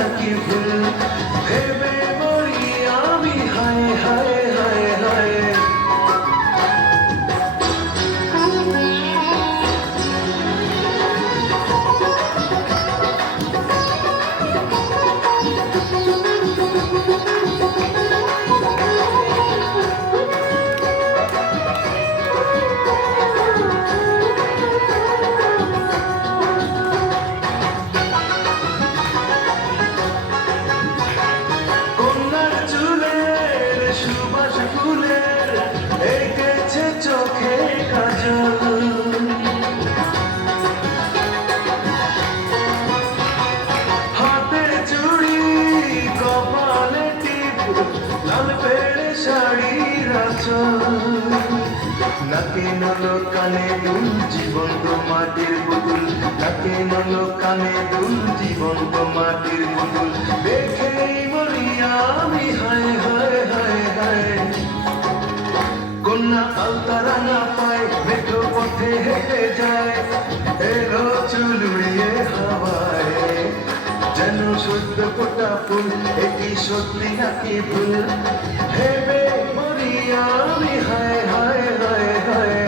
নাকি ভুল ভেবে মরি আমি হায় হায় হায় হায় সুবাস ফুলের এঁকেছে চোখে কাজল হাতে চুড়ি কপালে টিপ লাল পেড়ে শাড়ির আঁচল নাকে নলো কানে দুল জীবন্ত মাটির পুতুল নাকে নলো কানে দুল জীবন্ত মাটির পুতুল দেখেই মরি আমি হায় হায় হায় হায় কন্যা আলতারা না পায় মেঠো পথে হেঁটে যায় এলো চুল উড়িয়ে হাওয়ায় যেন সদ্য ফোটা ফুল এটি সত্যি নাকি ভুল ভেবে মরি আমি হায় হায় হায় হায়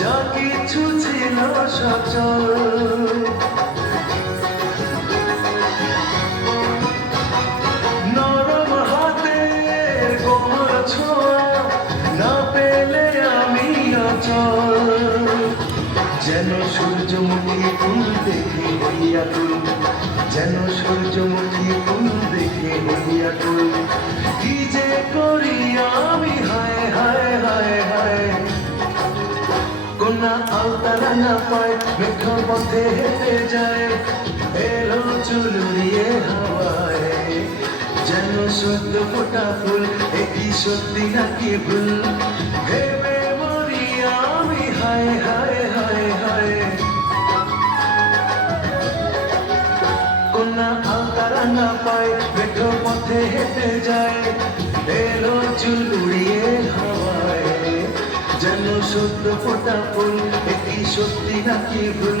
যা কিছু ছিল সচল নরম হাতের কোমল ছোঁয়া না পেলে আমি অচল যেন সূর্যমুখী ফুল দেখে হইয়া তুল যেন সূর্যমুখী ফুল দেখে হইয়া তুল কি যে করি আমি হায় হায় হায় হায় কন্যা আলতারা না পায় মেঠো পথে হেঁটে যায় এলো চুল উড়িয়ে হাওয়ায় যেন সদ্য ফোটা ফুল একই সত্যি নাকি ভুল ভেবে মরি আমি হায় হায় হায় হায় কন্যা আলতারা না পায় মেঠো পথে হেঁটে যায় এলো চুল উড়িয়ে হাওয়ায় যেন সদ্য ফোটা ফুল একই সত্যি নাকি ভুল